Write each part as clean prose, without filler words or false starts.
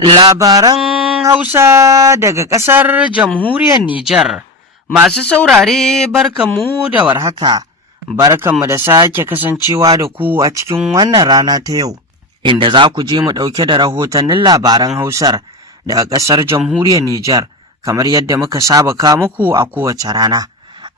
Labaran Hausa daga ƙasar Jamhuriyar Nijar. Masu saurare barkanmu da warhaka, barkanmu da sake kasancewa da ku a cikin wannan rana ta yau, inda za ku je mu ɗauke da rahotannin labaran Hausar daga ƙasar Jamhuriyar Nijar, kamar yadda muka saba kawo muku a kowace rana.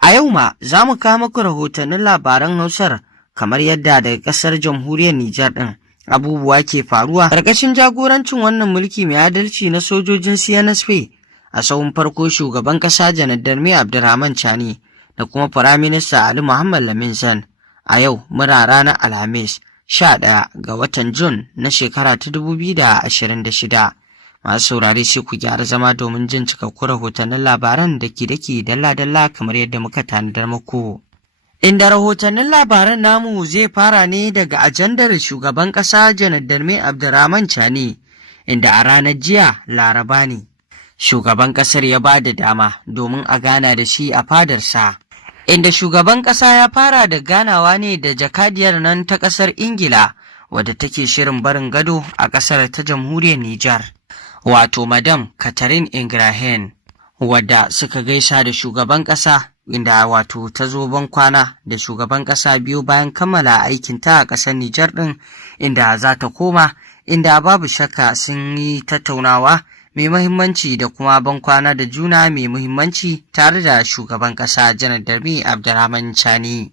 A yau ma za mu kawo muku rahotannin labaran Hausar kamar yadda daga ƙasar Jamhuriyar Nijar ɗin abubuwa ke faruwa ƙarƙashin jagorancin wannan mulki mai adalci na sojojin CNSP. A sahun farko shugaban ƙasa Janar Darmi Abdurrahman Chani da kuma Firaminista Ali Muhammad Lamin Zan. A yau muna ranar Alhamis 11 ga watan Jun na shekara ta 2026. Masu saurare sai ku gyara zama domin jin cikakkun rahotannin labaran daki-daki dalla-dalla kamar yadda muka tanadar muku. Inda rahotannin labaran namu zai fara ne daga ajandar shugaban ƙasa Janar Darmi Abdurrahman Chani, inda a ranar jiya Laraba ne shugaban ƙasar ya ba da dama domin a gana da shi a fadarsa, inda shugaban ƙasa ya fara da ganawa ne da jakadiyar nan ta ƙasar Ingila wadda take shirin barin gado a ƙasar ta Jamhuriyar Nijar, wato Madam Catherine Ingrahen, wadda suka gaisa da shugaban ƙasa, inda wato ta zo ban kwana da shugaban ƙasa biyu bayan kammala aikinta a ƙasar Nijar ɗin, inda za ta koma, inda babu shakka sun yi tattaunawa mai muhimmanci da kuma ban kwana da juna mai muhimmanci tare da shugaban ƙasa Janar Darmi Abdurrahman Chani.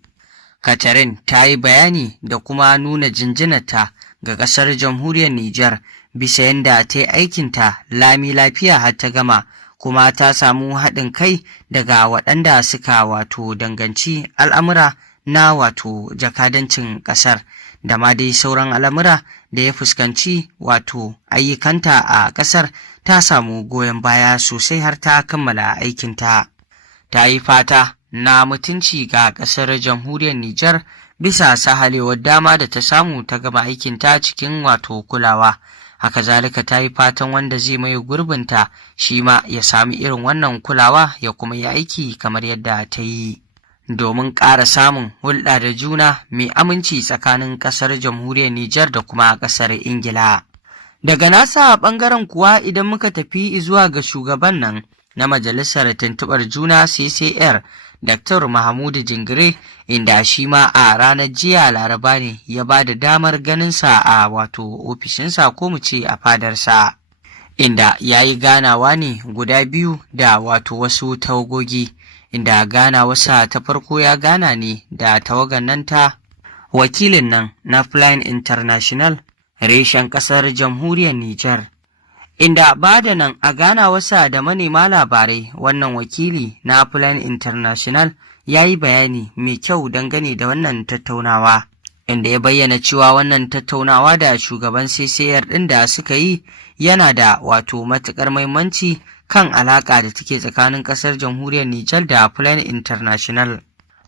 Catherine ta yi bayani da kuma nuna jinjinarta ga ƙasar Jamhuriyar Nijar bisa yadda ta yi aikinta lami lafiya har ta gama, kuma ta samu haɗin kai daga waɗanda suka wato danganci al'amura na wato jakadancin ƙasar da ma dai sauran al'amura da ya fuskanci wato ayyukanta a ƙasar. Ta samu goyon baya sosai har ta kammala aikinta. Ta yi fata na mutunci ga ƙasar Jamhuriyar Nijar bisa sahalewar dama da ta samu ta gama aikinta cikin wato kulawa. Haka zalika ta yi fatan wanda zai mai gurbinta shi ma ya sami irin wannan kulawa ya kuma yi aiki kamar yadda ta yi, domin ƙara samun hulɗa da juna mai aminci tsakanin ƙasar Jamhuriyar Nijar da kuma ƙasar Ingila. Daga nasa ɓangaren kuwa idan muka tafi zuwa ga shugaban nan na Majalisar Tuntuɓar Juna CCR Dr. Mahamudu Jingire, inda shi ma a ranar jiya Laraba ne ya ba da damar ganinsa a wato ofishinsa ko mu ce a fadarsa, inda ya yi ganawa ne guda biyu da wato wasu tawagogi, inda ganawarsa ta farko ya gana ne da tawagan nan ta wakilin nan na Plan International reshen ƙasar Jamhuriyar Nijar, inda ba da nan a ganawarsa da manema labarai wannan wakili na Plan International ya yi bayani mai kyau dangane da wannan tattaunawa, inda ya bayyana cewa wannan tattaunawa da shugaban CCR ɗin da suka yi yana da wato matuƙar muhimmanci kan alaƙa da take tsakanin ƙasar Jamhuriyar Nijar da Plan International,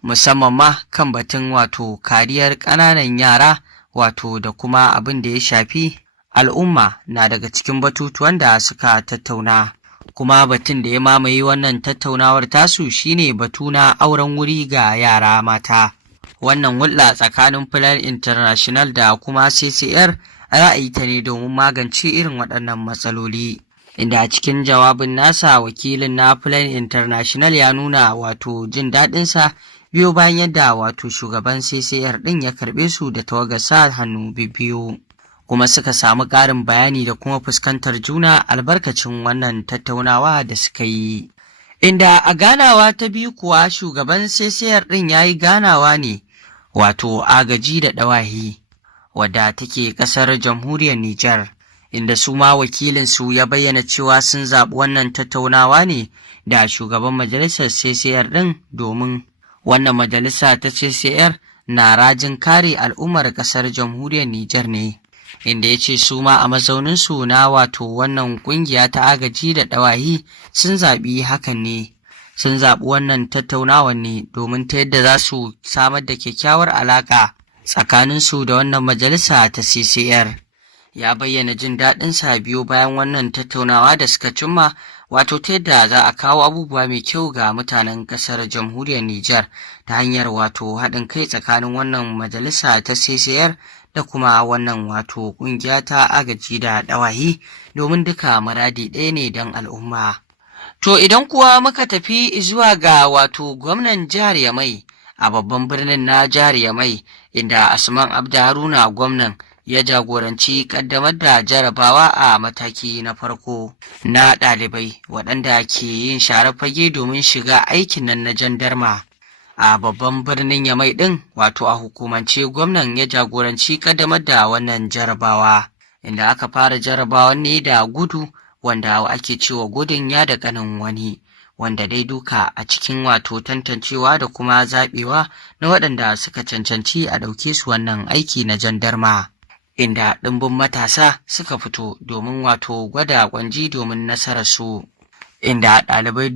musamman ma kan batun wato kariyar ƙananan yara wato da kuma abin da ya shafi al'umma na daga cikin batutuwan da suka tattauna. Kuma batun da ya mamaye wannan tattaunawar tasu shine batu na auren wuri ga yara mata. Wannan hulɗa tsakanin Plan International da kuma CCR ra'ayi ta ne domin magance irin waɗannan matsaloli, inda a cikin jawabin nasa wakilin na Plan International ya nuna wato jin daɗinsa biyo bayan yadda wato shugaban CCR ɗin ya karɓe su da tawagarsa hannu biyu, kuma suka samu ƙarin bayani da kuma fuskantar juna albarkacin wannan tattaunawa da suka yi. Inda a ganawa ta biyu kuwa shugaban CCR ɗin ya yi ganawa ne wato agaji da ɗawahi wadda take ƙasar Jamhuriyar Nijar, inda su ma wakilinsu ya bayyana cewa sun zaɓi wannan tattaunawa ne da shugaban majalisar CCR ɗin domin wannan majalisa ta CCR na rajin kare al'ummar ƙasar Jamhuriyar Nijar ne, inda ya ce su ma a mazauninsu na wato wannan ƙungiya ta agaji da ɗawahi sun zaɓi hakan ne, sun zaɓi wannan tattaunawar ne domin ta yadda za su samar da kyakkyawar alaƙa tsakaninsu da wannan majalisa ta CCR. Ya bayyana jin daɗinsa biyo bayan wannan tattaunawa da suka cimma, wato ta yadda za a kawo abubuwa mai kyau ga mutanen ƙasar Jamhuriyar Nijar ta hanyar wato haɗin kai tsakanin wannan majalisa ta CCR da kuma wannan wato ƙungiya ta agaji da ɗawahi domin duka muradi ɗaya ne don al'umma. To idan kuwa muka tafi zuwa ga wato gwamnan jihar Yamai a babban birnin na jihar Yamai, inda Asman Abda Haruna gwamnan ya jagoranci ƙaddamar da jarabawa a mataki na farko na ɗalibai waɗanda ke yin share fage domin shiga aikin nan na jandarma a babban birnin Yamai ɗin. Wato a hukumance gwamnan ya jagoranci ƙaddamar da wannan jarabawa, inda aka fara jarabawan ne da gudu, wanda ake cewa gudun ya da ƙanin wani, wanda dai duka a cikin wato tantancewa da kuma zaɓewa na waɗanda suka cancanci a ɗauke su wannan aiki na jandarma, inda ɗimbin matasa suka fito domin wato gwada kwanji domin nasararsu, inda ɗalibai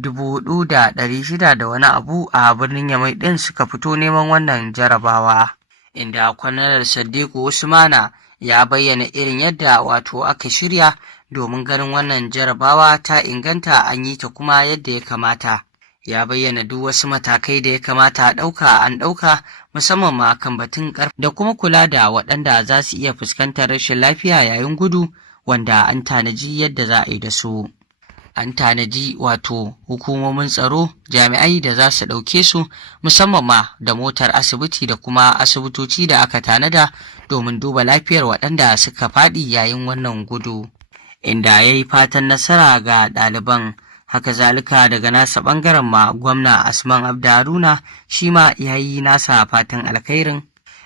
4,600 da wani abu a birnin Yamai ɗin suka fito neman wannan jarabawa, inda Kwanalar Sadiku Usmana ya bayyana irin yadda wato aka shirya domin ganin wannan jarabawa ta inganta an yi ta kuma yadda ya kamata. Ya bayyana duk wasu matakai da ya kamata a ɗauka an ɗauka, musamman ma kan batun ƙarfi da kuma kula da waɗanda za su iya fuskantar rashin lafiya yayin gudu, wanda an tanaji yadda za a yi da su. An tanaji wato hukumomin tsaro, jami'ai da za su ɗauke su, musamman ma da motar asibiti da kuma asibitoci da aka tanada domin duba lafiyar waɗanda suka faɗi yayin wannan gudu, inda ya yi fatan nasara ga ɗaliban. Haka zalika daga nasa ɓangaren ma gwamna Asman Abda Haruna shi ma ya yi nasa fatan alkhairin,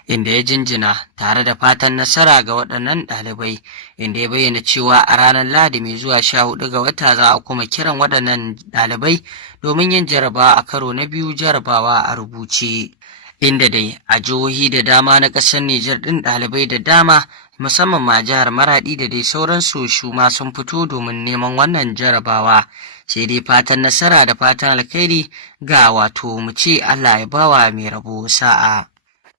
inda ya jinjina tare da fatan nasara ga waɗannan ɗalibai, inda ya bayyana cewa a ranar Lahadi mai zuwa 14 ga wata za a kuma kiran waɗannan ɗalibai domin yin jarabawa a karo na biyu, jarabawa a rubuce, inda dai a jihohi da dama na ƙasar Nijar ɗin ɗalibai da dama, musamman ma jihar Maraɗi da dai sauransu, shuma sun fito domin neman wannan jarabawa. Sai dai fatan nasara da fatan alkhairi ga wato mu ce Allah ya bawa mai rabo sa'a.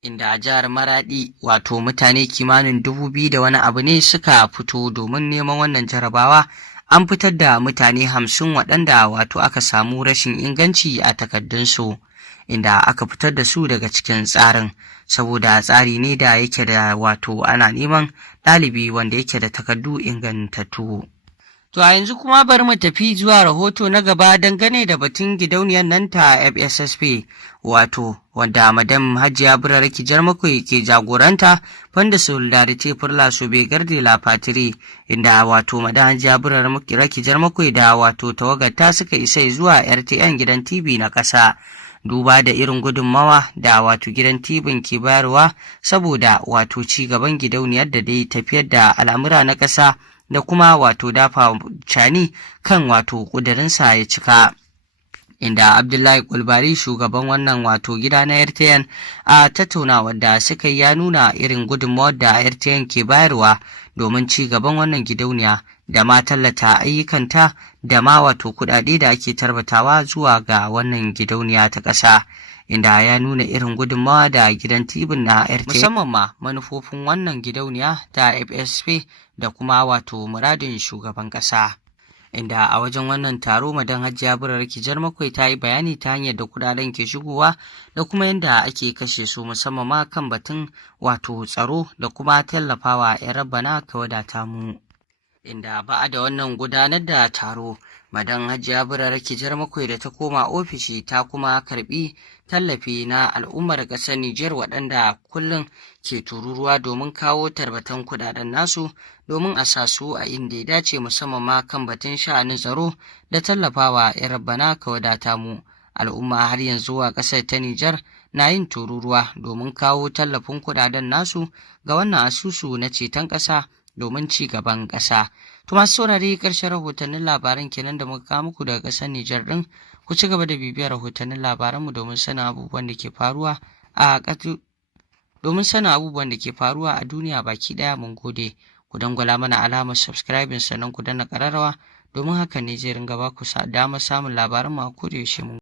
Inda a jihar Maraɗi wato mutane kimanin 2,000 da wani abu ne suka fito domin neman wannan jarabawa. An fitar da mutane 50 waɗanda wato aka samu rashin inganci a takardunsu, inda aka fitar da su daga cikin tsarin, saboda tsari ne da yake da wato ana neman ɗalibi wanda yake da takardu ingantattu. To a yanzu kuma bari mu tafi zuwa rahoto na gaba dangane da batun gidauniyar nan ta FSSP, wato wanda Madam Hajiya Buraraki Jarmakwai ke jagoranta, Fanda Solidarity pour la Sauvegarde la Patrie, inda wato Madam Hajiya Buraraki Jarmakwai da wato tawagarta suka isa zuwa RTN gidan TV na ƙasa, duba da irin gudunmawa da wato gidan TV ke bayarwa saboda wato ci gaban gidauniyar da dai tafiyar da al'amura na ƙasa da kuma wato dafa cani kan wato ƙudurinsa ya cika. Inda Abdullahi Kulbari, shugaban wannan wato gida na RTN, a tattaunawar da suka yi ya nuna irin gudunmawar da RTN ke bayarwa domin ci gaban wannan gidauniya da ma tallata ayyukanta da ma wato kuɗaɗe da ake tarbatawa zuwa ga wannan gidauniya ta ƙasa, inda ya nuna irin gudunmawa da gidan tibin na RTN, musamman ma manufofin wannan gidauniya ta FSP da kuma wato muradin shugaban ƙasa. Inda a wajen wannan taro Madan Hajiya Buraraki Jarmakwai ta yi bayani ta hanyar da kudaden ke shigowa da kuma yadda ake kashe su, musamman ma kan batun wato tsaro da kuma tallafawa 'yan rabbana ka wadata mu. Inda ba da wannan gudanar da taro, Madan Hajiya Buraraki Jarmakwai da ta koma ofishi ta kuma karbi tallafi na al'ummar ƙasar Nijar waɗanda kullum ke tururuwa domin kawo tarbatan kudaden nasu domin a sa su a inda ya dace, musamman ma kan batun sha'anin tsaro da tallafawa 'yan rabbana ka wadata mu. Al'umma har yanzu a ƙasar ta Nijar na yin tururuwa domin kawo tallafin kudaden nasu ga wannan asusu na ceton ƙasa domin ci gaban ƙasa. To masu saurare, ƙarshen rahotannin labaran kenan da muka kawo muku daga ƙasar Nijar ɗin. Ku ci gaba da bibiyar rahotannin labaranmu domin sanin abubuwan da ke faruwa a duniya baki ɗaya. Mun gode. Ku dangwala mana alamar subscribing sannan ku danna ƙararrawa domin haka ne zai ringa ba ku damar samun labaran mu a koda yaushe.